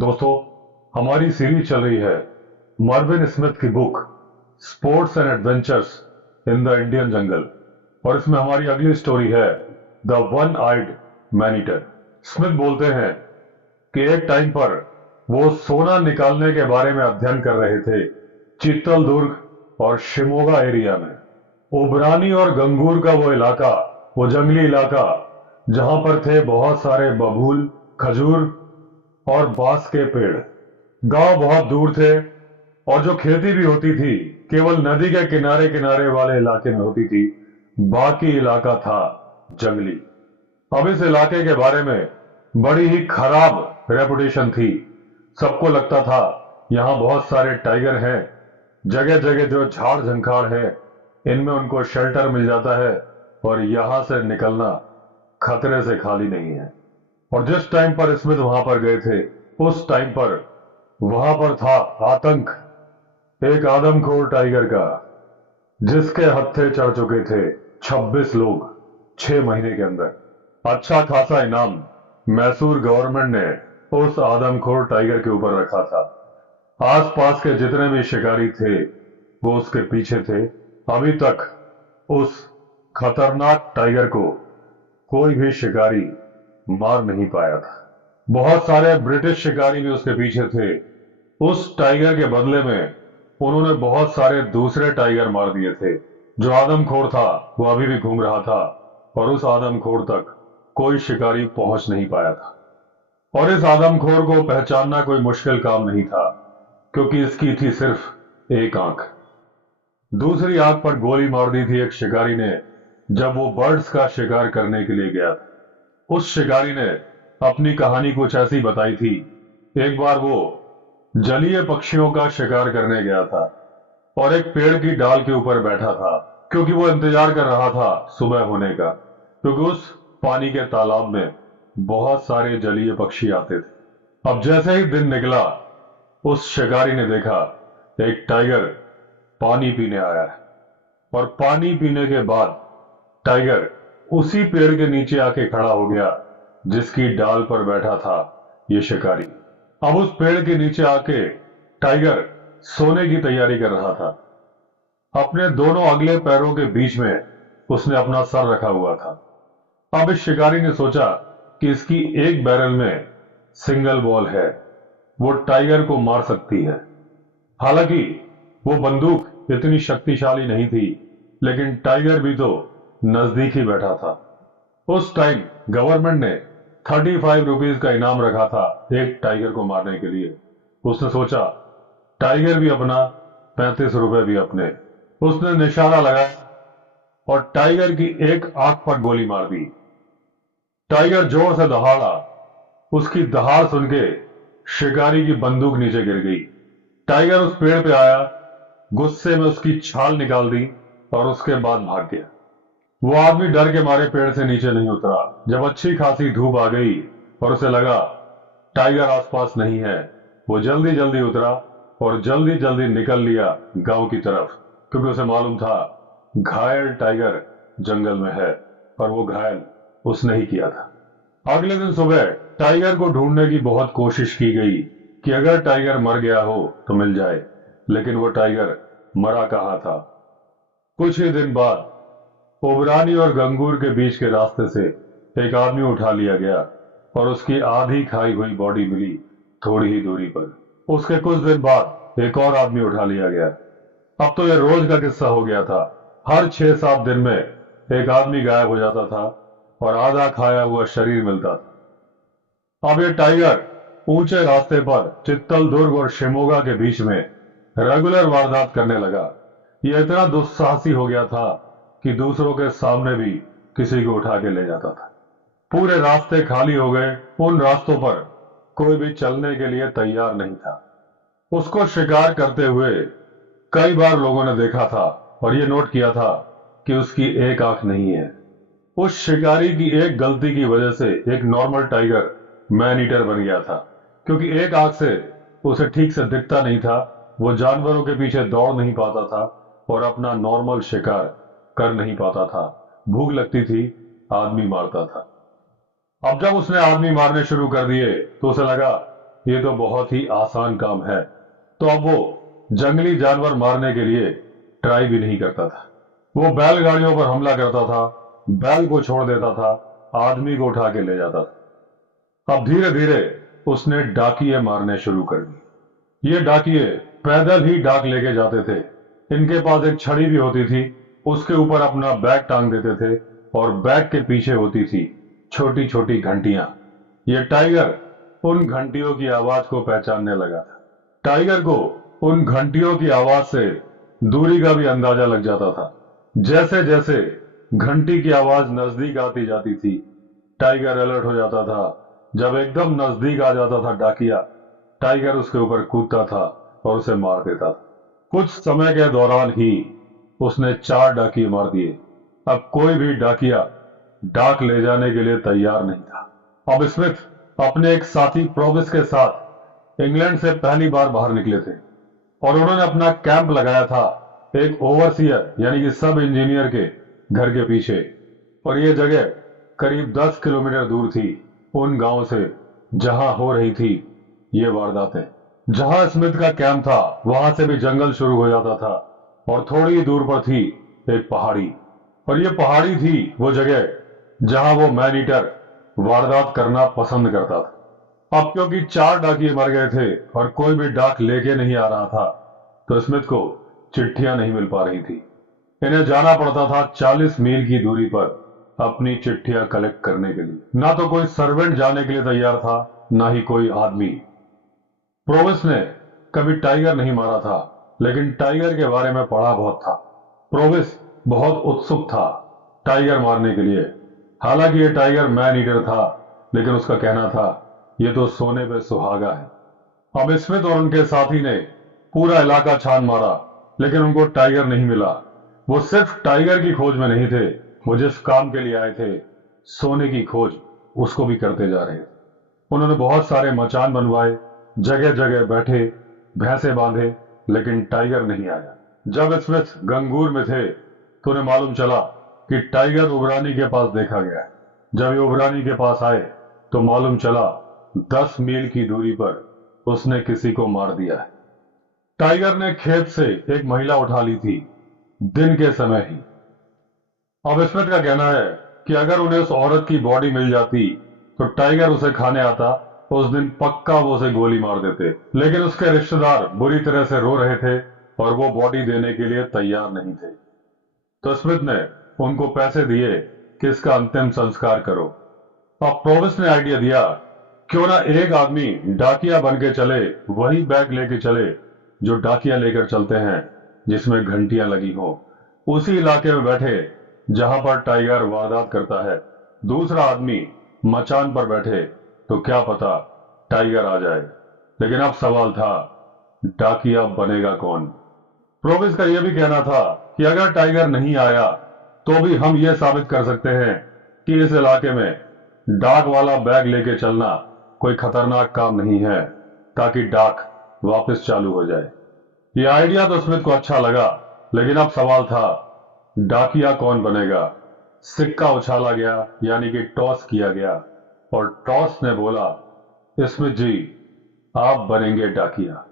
दोस्तों, हमारी सीरीज चल रही है मार्विन स्मिथ की book sports and adventures in the Indian jungle. और इसमें हमारी अगली स्टोरी है the one eyed man eater. Smith बोलते हैं कि एक टाइम पर वो सोना निकालने के बारे में अध्ययन कर रहे थे चीतल दुर्ग और शिमोगा एरिया में। ओबरानी और गंगूर का वो इलाका, वो जंगली इलाका जहां पर थे बहुत सारे बबूल, खजूर और बांस के पेड़। गांव बहुत दूर थे और जो खेती भी होती थी केवल नदी के किनारे किनारे वाले इलाके में होती थी। बाकी इलाका था जंगली। अब इस इलाके के बारे में बड़ी ही खराब रेपुटेशन थी। सबको लगता था यहां बहुत सारे टाइगर हैं, जगह जगह जो झाड़ झंखाड़ है इनमें उनको शेल्टर मिल जाता है और यहां से निकलना खतरे से खाली नहीं है। और जिस टाइम पर स्मिथ वहां पर गए थे उस टाइम पर वहां पर था आतंक एक आदमखोर टाइगर का, जिसके हत्थे चढ़ चुके थे 26 लोग 6 महीने के अंदर। अच्छा खासा इनाम मैसूर गवर्नमेंट ने उस आदमखोर टाइगर के ऊपर रखा था। आसपास के जितने भी शिकारी थे वो उसके पीछे थे। अभी तक उस खतरनाक टाइगर को कोई भी शिकारी मार नहीं पाया था। बहुत सारे ब्रिटिश शिकारी भी उसके पीछे थे। उस टाइगर के बदले में उन्होंने बहुत सारे दूसरे टाइगर मार दिए थे। जो आदमखोर था वो अभी भी घूम रहा था और उस आदमखोर तक कोई शिकारी पहुंच नहीं पाया था। और इस आदमखोर को पहचानना कोई मुश्किल काम नहीं था, क्योंकि इसकी थी सिर्फ एक आंख। दूसरी आंख पर गोली मार दी थी एक शिकारी ने जब वो बर्ड्स का शिकार करने के लिए गया था। उस शिकारी ने अपनी कहानी कुछ ऐसी बताई थी। एक बार वो जलीय पक्षियों का शिकार करने गया था और एक पेड़ की डाल के ऊपर बैठा था, क्योंकि वो इंतजार कर रहा था सुबह होने का, क्योंकि उस पानी के तालाब में बहुत सारे जलीय पक्षी आते थे। अब जैसे ही दिन निकला उस शिकारी ने देखा एक टाइगर पानी पीने आया है। और पानी पीने के बाद टाइगर उसी पेड़ के नीचे आके खड़ा हो गया जिसकी डाल पर बैठा था ये शिकारी। अब उस पेड़ के नीचे आके टाइगर सोने की तैयारी कर रहा था। अपने दोनों अगले पैरों के बीच में उसने अपना सर रखा हुआ था। अब इस शिकारी ने सोचा कि इसकी एक बैरल में सिंगल बॉल है, वो टाइगर को मार सकती है। हालांकि वो बंदूक इतनी शक्तिशाली नहीं थी, लेकिन टाइगर भी तो नजदीक ही बैठा था। उस टाइम गवर्नमेंट ने 35 रुपीज का इनाम रखा था एक टाइगर को मारने के लिए। उसने सोचा टाइगर भी अपना, 35 रुपए भी अपने। उसने निशाना लगाया और टाइगर की एक आंख पर गोली मार दी। टाइगर जोर से दहाड़ा। उसकी दहाड़ सुन के शिकारी की बंदूक नीचे गिर गई। टाइगर उस पेड़ पे आया, गुस्से में उसकी छाल निकाल दी और उसके बाद भाग गया। वो आदमी डर के मारे पेड़ से नीचे नहीं उतरा। जब अच्छी खासी धूप आ गई और उसे लगा टाइगर आसपास नहीं है, वो जल्दी जल्दी उतरा और जल्दी जल्दी निकल लिया गांव की तरफ, क्योंकि उसे मालूम था घायल टाइगर जंगल में है और वो घायल उसने ही किया था। अगले दिन सुबह टाइगर को ढूंढने की बहुत कोशिश की गई कि अगर टाइगर मर गया हो तो मिल जाए, लेकिन वो टाइगर मरा कहाँ था। कुछ ही दिन बाद ओबरानी और गंगूर के बीच के रास्ते से एक आदमी उठा लिया गया और उसकी आधी खाई हुई बॉडी मिली थोड़ी ही दूरी पर। उसके कुछ दिन बाद एक और आदमी उठा लिया गया। अब तो यह रोज का किस्सा हो गया था। हर 6-7 दिन में एक आदमी गायब हो जाता था और आधा खाया हुआ शरीर मिलता था। अब यह टाइगर ऊंचे रास्ते पर चित्तल दुर्ग और शिमोगा के बीच में रेगुलर वारदात करने लगा। यह इतना दुस्साहसी हो गया था कि दूसरों के सामने भी किसी को उठा के ले जाता था। पूरे रास्ते खाली हो गए। उन रास्तों पर कोई भी चलने के लिए तैयार नहीं था। उसको शिकार करते हुए कई बार लोगों ने देखा था और ये नोट किया था कि उसकी एक आंख नहीं है। उस शिकारी की एक गलती की वजह से एक नॉर्मल टाइगर मैन ईटर बन गया था, क्योंकि एक आंख से उसे ठीक से दिखता नहीं था। वो जानवरों के पीछे दौड़ नहीं पाता था और अपना नॉर्मल शिकार कर नहीं पाता था। भूख लगती थी, आदमी मारता था। अब जब उसने आदमी मारने शुरू कर दिए तो उसे लगा ये तो बहुत ही आसान काम है, तो अब वो जंगली जानवर मारने के लिए ट्राई भी नहीं करता था। वो बैलगाड़ियों पर हमला करता था, बैल को छोड़ देता था, आदमी को उठा के ले जाता था। अब धीरे धीरे उसने डाकिये मारने शुरू कर दिए। ये डाकिये पैदल ही डाक लेके जाते थे। इनके पास एक छड़ी भी होती थी, उसके ऊपर अपना बैग टांग देते थे और बैग के पीछे होती थी छोटी छोटी घंटियां। ये टाइगर उन घंटियों की आवाज को पहचानने लगा था। टाइगर को उन घंटियों की आवाज से दूरी का भी अंदाजा लग जाता था। जैसे जैसे घंटी की आवाज नजदीक आती जाती थी, टाइगर अलर्ट हो जाता था। जब एकदम नजदीक आ जाता था डाकिया, टाइगर उसके ऊपर कूदता था और उसे मार देता था। कुछ समय के दौरान ही उसने 4 डाकिये मार दिए। अब कोई भी डाकिया डाक ले जाने के लिए तैयार नहीं था। अब स्मिथ अपने एक साथी प्रोविस के साथ इंग्लैंड से पहली बार बाहर निकले थे और उन्होंने अपना कैंप लगाया था एक ओवरसियर यानी कि सब इंजीनियर के घर के पीछे। और यह जगह करीब 10 किलोमीटर दूर थी उन गांव से जहां हो रही थी ये वारदातें। जहां स्मिथ का कैंप था वहां से भी जंगल शुरू हो जाता था और थोड़ी ही दूर पर थी एक पहाड़ी। और ये पहाड़ी थी वो जगह जहां वो मैन ईटर वारदात करना पसंद करता था। अब क्योंकि 4 डाकिये मर गए थे और कोई भी डाक लेके नहीं आ रहा था, तो स्मिथ को चिट्ठियां नहीं मिल पा रही थी। इन्हें जाना पड़ता था 40 मील की दूरी पर अपनी चिट्ठियां कलेक्ट करने के लिए। ना तो कोई सर्वेंट जाने के लिए तैयार था, ना ही कोई आदमी। प्रोविस ने कभी टाइगर नहीं मारा था, लेकिन टाइगर के बारे में पढ़ा बहुत था। प्रोविस बहुत उत्सुक था टाइगर मारने के लिए। हालांकि ये टाइगर मैन ईटर था, लेकिन उसका कहना था ये तो सोने पे सुहागा है। अब स्मिथ और उनके साथी ने पूरा इलाका छान मारा, लेकिन उनको टाइगर नहीं मिला। वो सिर्फ टाइगर की खोज में नहीं थे, वो जिस काम के लिए आए थे, सोने की खोज, उसको भी करते जा रहे थे। उन्होंने बहुत सारे मचान बनवाए, जगह जगह बैठे, भैंसे बांधे, लेकिन टाइगर नहीं आया। जब स्मिथ गंगूर में थे तो उन्हें मालूम चला कि टाइगर उबरानी के पास देखा गया है। जब ये उबरानी के पास आए तो मालूम चला 10 मील की दूरी पर उसने किसी को मार दिया है। टाइगर ने खेत से एक महिला उठा ली थी, दिन के समय ही। अब स्मिथ का कहना है कि अगर उन्हें उस औरत की बॉडी मिल जाती तो टाइगर उसे खाने आता, उस दिन पक्का वो उसे गोली मार देते। लेकिन उसके रिश्तेदार बुरी तरह से रो रहे थे और वो बॉडी देने के लिए तैयार नहीं थे। तो स्मिथ ने उनको पैसे दिए कि इसका अंतिम संस्कार करो। अब प्रोविस ने आइडिया दिया, क्यों ना एक आदमी डाकिया बन के चले, वही बैग लेके चले जो डाकिया लेकर चलते हैं, जिसमें घंटियां लगी हो, उसी इलाके में बैठे जहां पर टाइगर वारदात करता है। दूसरा आदमी मचान पर बैठे तो क्या पता टाइगर आ जाए। लेकिन अब सवाल था, डाकिया बनेगा कौन? प्रोविस का यह भी कहना था कि अगर टाइगर नहीं आया तो भी हम यह साबित कर सकते हैं कि इस इलाके में डाक वाला बैग लेके चलना कोई खतरनाक काम नहीं है, ताकि डाक वापस चालू हो जाए। यह आइडिया तो स्मिथ को अच्छा लगा, लेकिन अब सवाल था, डाकिया कौन बनेगा? सिक्का उछाला गया, यानी कि टॉस किया गया, और टॉस ने बोला, स्मिथ जी, आप बनेंगे डाकिया।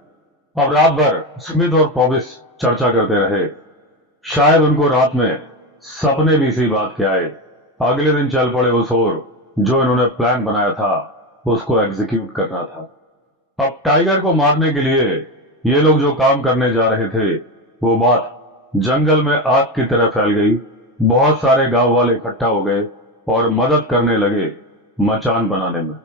अब रात भर स्मिथ और प्रोविस चर्चा करते रहे। शायद उनको रात में सपने भी इसी बात के आए। अगले दिन चल पड़े उस ओर जो इन्होंने प्लान बनाया था उसको एग्जीक्यूट करना था। अब टाइगर को मारने के लिए ये लोग जो काम करने जा रहे थे, वो बात जंगल में आग की तरह फैल गई। बहुत सारे गांव वाले इकट्ठा हो गए और मदद करने लगे मचान बनाने में।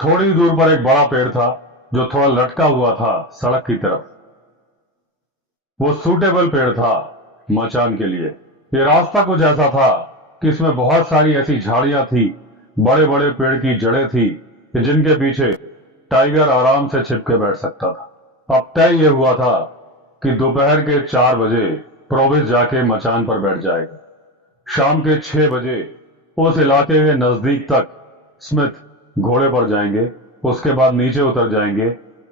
थोड़ी दूर पर एक बड़ा पेड़ था जो थोड़ा लटका हुआ था सड़क की तरफ। वो सूटेबल पेड़ था मचान के लिए। ये रास्ता कुछ ऐसा था कि इसमें बहुत सारी ऐसी झाड़ियां थी, बड़े बड़े पेड़ की जड़ें थी कि जिनके पीछे टाइगर आराम से छिप के बैठ सकता था। अब तय यह हुआ था कि दोपहर के 4 बजे प्रोविस जाके मचान पर बैठ जाएगा। शाम के 6 बजे उस इलाके के नजदीक तक स्मिथ घोड़े पर जाएंगे, उसके बाद नीचे उतर जाएंगे,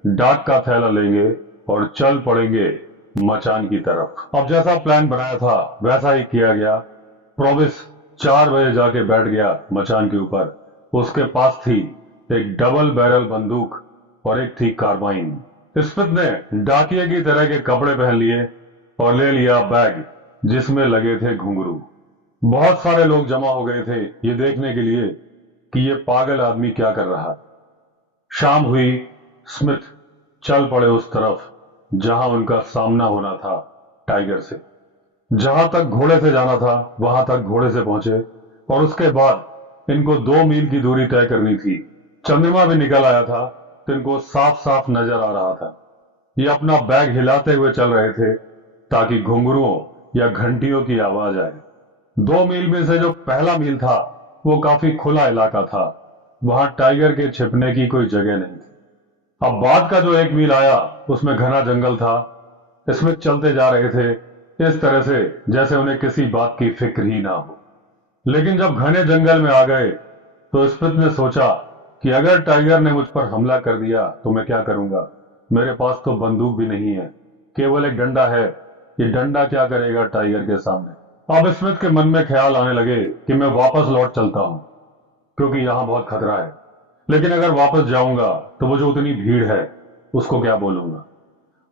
डाक का थैला लेंगे और चल पड़ेंगे मचान की तरफ। अब जैसा प्लान बनाया था वैसा ही किया गया। प्रोविस 4 बजे जाके बैठ गया मचान के ऊपर। उसके पास थी एक डबल बैरल बंदूक और एक थी कार्बाइन। स्मिथ ने डाकिये की तरह के कपड़े पहन लिए और ले लिया बैग जिसमें लगे थे घुंघरू। बहुत सारे लोग जमा हो गए थे ये देखने के लिए कि ये पागल आदमी क्या कर रहा है। शाम हुई, स्मिथ चल पड़े उस तरफ जहां उनका सामना होना था टाइगर से। जहां तक घोड़े से जाना था वहां तक घोड़े से पहुंचे और उसके बाद इनको 2 मील की दूरी तय करनी थी। चंद्रमा भी निकल आया था तो इनको साफ साफ नजर आ रहा था। ये अपना बैग हिलाते हुए चल रहे थे ताकि घुंघरुओं या घंटियों की आवाज आए। 2 मील में से जो पहला मील था वो काफी खुला इलाका था, वहां टाइगर के छिपने की कोई जगह नहीं थी। अब बाद का जो 1 मील आया उसमें घना जंगल था। इसमें चलते जा रहे थे इस तरह से जैसे उन्हें किसी बात की फिक्र ही ना हो। लेकिन जब घने जंगल में आ गए तो स्मिथ ने सोचा कि अगर टाइगर ने मुझ पर हमला कर दिया तो मैं क्या करूंगा। मेरे पास तो बंदूक भी नहीं है, केवल एक डंडा है। ये डंडा क्या करेगा टाइगर के सामने। अब स्मिथ के मन में ख्याल आने लगे कि मैं वापस लौट चलता हूं क्योंकि यहां बहुत खतरा है। लेकिन अगर वापस जाऊंगा तो वो जो उतनी भीड़ है उसको क्या बोलूंगा,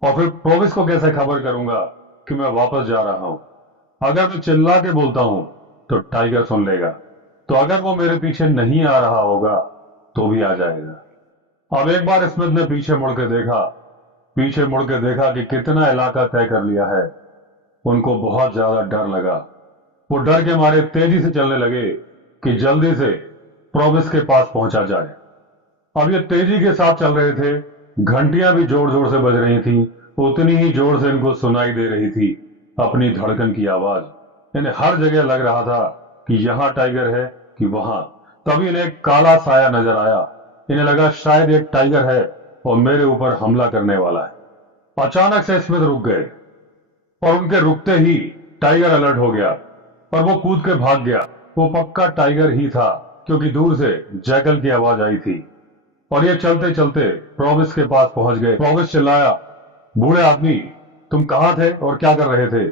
और फिर प्रोविस को कैसे खबर करूंगा कि मैं वापस जा रहा हूं। अगर मैं चिल्ला के बोलता हूं तो टाइगर सुन लेगा, तो अगर वो मेरे पीछे नहीं आ रहा होगा तो भी आ जाएगा। अब एक बार स्मिथ ने पीछे मुड़ के देखा कि कितना इलाका तय कर लिया है। उनको बहुत ज्यादा डर लगा। वो डर के मारे तेजी से चलने लगे कि जल्दी से प्रोविस के पास पहुंचा जाए। अब ये तेजी के साथ चल रहे थे। घंटियां भी जोर जोर से बज रही थी, उतनी ही जोर से इनको सुनाई दे रही थी अपनी धड़कन की आवाज। इन्हें हर जगह लग रहा था कि यहां टाइगर है कि वहां। तभी इन्हें एक काला साया नजर आया। इन्हें लगा शायद एक टाइगर है और मेरे ऊपर हमला करने वाला है। अचानक से स्मिथ रुक गए और उनके रुकते ही टाइगर अलर्ट हो गया और वो कूद के भाग गया। वो पक्का टाइगर ही था क्योंकि दूर से जैकल की आवाज आई थी। और ये चलते चलते प्रोविस के पास पहुंच गए। प्रोविस चिल्लाया, बूढ़े आदमी, तुम कहां थे और क्या कर रहे थे?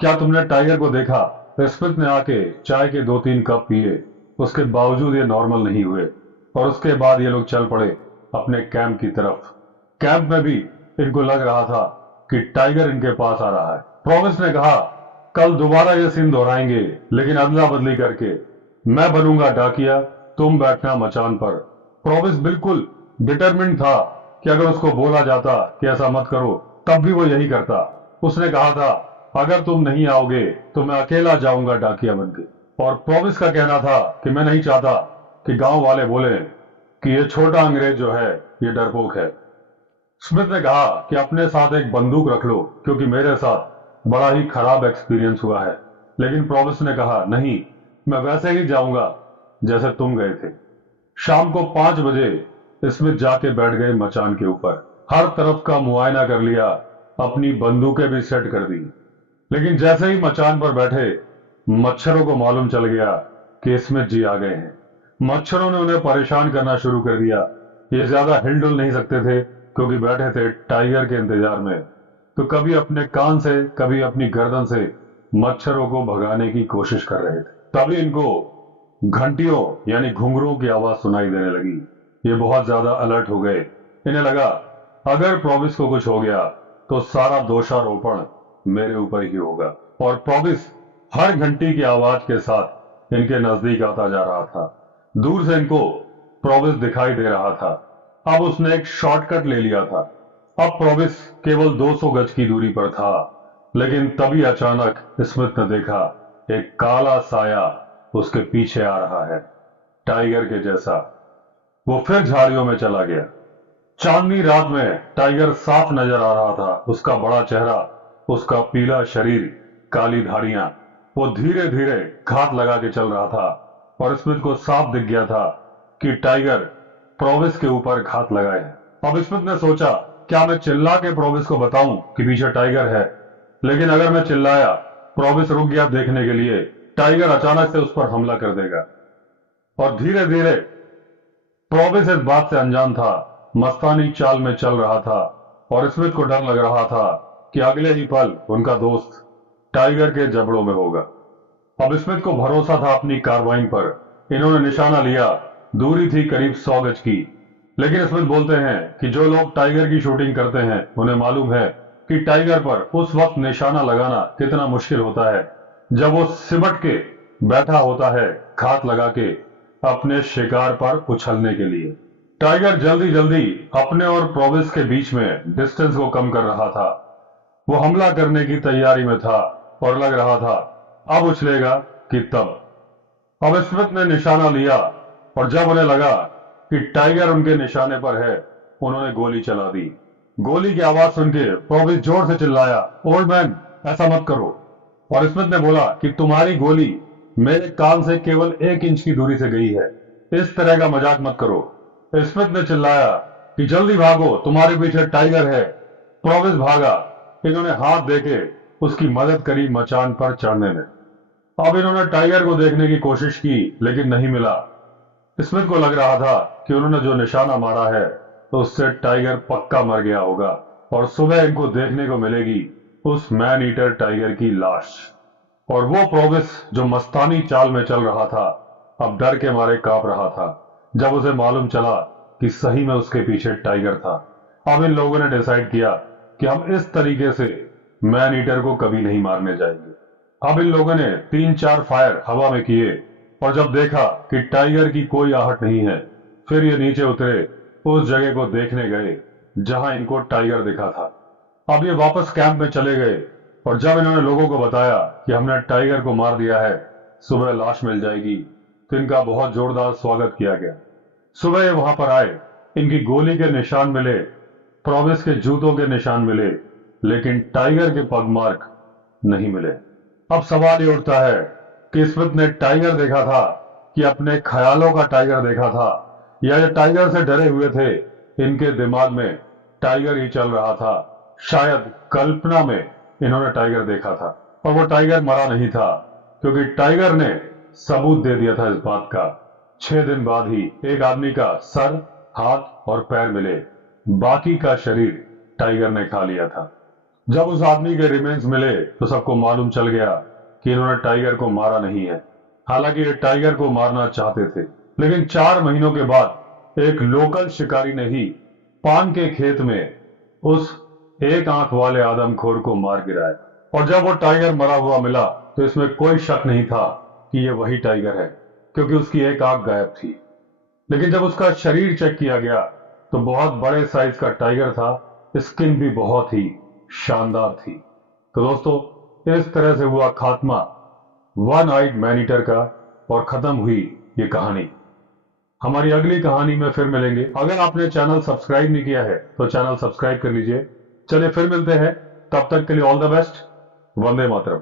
क्या तुमने टाइगर को देखा? स्मिथ ने आके चाय के 2-3 कप पिए, उसके बावजूद ये नॉर्मल नहीं हुए और उसके बाद ये लोग चल पड़े अपने कैंप की तरफ। कैंप में भी इनको लग रहा था कि टाइगर इनके पास आ रहा है। प्रोविस ने कहा, कल दोबारा ये सीन दोहराएंगे लेकिन अदला बदली करके। मैं बनूंगा डाकिया, तुम बैठना मचान पर। प्रोविस बिल्कुल डिटरमिन्ड था कि अगर उसको बोला जाता कि ऐसा मत करो तब भी वो यही करता। उसने कहा था, अगर तुम नहीं आओगे तो मैं अकेला जाऊंगा डाकिया बनके। और प्रोविस का कहना था कि मैं नहीं चाहता कि गांव वाले बोले कि ये छोटा अंग्रेज जो है ये डरपोक है। स्मिथ ने कहा कि अपने साथ एक बंदूक रख लो क्योंकि मेरे साथ बड़ा ही खराब एक्सपीरियंस हुआ है। लेकिन प्रोविस ने कहा, नहीं, मैं वैसे ही जाऊंगा जैसे तुम गए थे। शाम को 5 बजे स्मिथ जाके बैठ गए मचान के ऊपर। हर तरफ का मुआयना कर लिया, अपनी बंदूकें भी सेट कर दी। लेकिन जैसे ही मचान पर बैठे मच्छरों को मालूम चल गया कि स्मिथ जी आ गए हैं। मच्छरों ने उन्हें परेशान करना शुरू कर दिया। ये ज्यादा हिलडुल नहीं सकते थे क्योंकि बैठे थे टाइगर के इंतजार में। तो कभी अपने कान से कभी अपनी गर्दन से मच्छरों को भगाने की कोशिश कर रहे थे। तभी इनको घंटियों यानी घुंघरुओं की आवाज सुनाई देने लगी। ये बहुत ज्यादा अलर्ट हो गए। इन्हें लगा अगर प्रोविस को कुछ हो गया तो सारा दोषारोपण मेरे ऊपर ही होगा। और प्रोविस हर घंटी की आवाज के साथ इनके नजदीक आता जा रहा था। दूर से इनको प्रोविस दिखाई दे रहा था। अब उसने एक शॉर्टकट ले लिया था। अब प्रोविस केवल 200 गज की दूरी पर था। लेकिन तभी अचानक स्मिथ ने देखा एक काला साया उसके पीछे आ रहा है, टाइगर के जैसा। वो फिर झाड़ियों में चला गया। चांदनी रात में टाइगर साफ नजर आ रहा था। उसका बड़ा चेहरा, उसका पीला शरीर, काली धारियां। वो धीरे धीरे घात लगा के चल रहा था और स्मिथ को साफ दिख गया था कि टाइगर प्रोविस के ऊपर घात लगाए है। अब स्मिथ ने सोचा, क्या मैं चिल्ला के प्रोविस को बताऊं कि पीछे टाइगर है? लेकिन अगर मैं चिल्लाया, प्रोविस रुक गया देखने के लिए, टाइगर अचानक से उस पर हमला कर देगा। और धीरे धीरे प्रोविस इस बात से अनजान था, मस्तानी चाल में चल रहा था और स्मिथ को डर लग रहा था कि अगले ही पल उनका दोस्त टाइगर के जबड़ों में होगा। अब स्मिथ को भरोसा था अपनी कार्बाइन पर। इन्होंने निशाना लिया। दूरी थी करीब 100 गज की। लेकिन स्मिथ बोलते हैं कि जो लोग टाइगर की शूटिंग करते हैं उन्हें मालूम है कि टाइगर पर उस वक्त निशाना लगाना कितना मुश्किल होता है जब वो सिमट के बैठा होता है घात लगा के अपने शिकार पर उछलने के लिए। टाइगर जल्दी जल्दी अपने और प्रोविस के बीच में डिस्टेंस को कम कर रहा था। वो हमला करने की तैयारी में था और लग रहा था अब उछलेगा कि तब। अब स्मिथ ने निशाना लिया और जब उन्हें लगा कि टाइगर उनके निशाने पर है, उन्होंने गोली चला दी। गोली की आवाज सुन के प्रोविस जोर से चिल्लाया, ओल्ड मैन, ऐसा मत करो। और स्मिथ ने बोला कि तुम्हारी गोली मेरे कान से केवल 1 इंच की दूरी से गई है, इस तरह का मजाक मत करो। स्मिथ ने चिल्लाया कि जल्दी भागो, तुम्हारे पीछे टाइगर है। प्रोविस भागा। इन्होंने हाथ देके उसकी मदद करी मचान पर चढ़ने में। अब इन्होंने टाइगर को देखने की कोशिश की लेकिन नहीं मिला। स्मिथ को लग रहा था कि उन्होंने जो निशाना मारा है तो उससे टाइगर पक्का मर गया होगा और सुबह इनको देखने को मिलेगी उस मैन ईटर टाइगर की लाश। और वो प्रोविस जो मस्तानी चाल में चल रहा था अब डर के मारे कांप रहा था जब उसे मालूम चला कि सही में उसके पीछे टाइगर था। अब इन लोगों ने डिसाइड किया कि हम इस तरीके से मैन ईटर को कभी नहीं मारने जाएंगे। अब इन लोगों ने 3-4 फायर हवा में किए और जब देखा कि टाइगर की कोई आहट नहीं है, फिर ये नीचे उतरे उस जगह को देखने गए जहां इनको टाइगर दिखा था। अब ये वापस कैंप में चले गए और जब इन्होंने लोगों को बताया कि हमने टाइगर को मार दिया है, सुबह लाश मिल जाएगी, तो इनका बहुत जोरदार स्वागत किया गया। सुबह ये वहां पर आए, इनकी गोली के निशान मिले, प्रोविस के जूतों के निशान मिले, लेकिन टाइगर के पगमार्क नहीं मिले। अब सवाल ये उठता है कि स्मिथ ने टाइगर देखा था कि अपने ख्यालों का टाइगर देखा था, या ये टाइगर से डरे हुए थे, इनके दिमाग में टाइगर ही चल रहा था। शायद कल्पना में इन्होंने टाइगर देखा था और वो टाइगर मरा नहीं था क्योंकि टाइगर ने सबूत दे दिया था इस बात का। 6 दिन बाद ही एक आदमी का सर, हाथ और पैर मिले, बाकी का शरीर टाइगर ने खा लिया था। जब उस आदमी के रिमेन्स मिले तो सबको मालूम चल गया कि इन्होंने टाइगर को मारा नहीं है। हालांकि ये टाइगर को मारना चाहते थे, लेकिन 4 महीनों के बाद एक लोकल शिकारी ने ही पान के खेत में उस एक आंख वाले आदमखोर को मार गिराया। और जब वो टाइगर मरा हुआ मिला तो इसमें कोई शक नहीं था कि ये वही टाइगर है, क्योंकि उसकी एक आंख गायब थी। लेकिन जब उसका शरीर चेक किया गया तो बहुत बड़े साइज का टाइगर था, स्किन भी बहुत ही शानदार थी। तो दोस्तों, इस तरह से हुआ खात्मा वन आइड मैन ईटर का और खत्म हुई ये कहानी। हमारी अगली कहानी में फिर मिलेंगे। अगर आपने चैनल सब्सक्राइब नहीं किया है तो चैनल सब्सक्राइब कर लीजिए। चलिए फिर मिलते हैं, तब तक के लिए all the best. Vande Mataram.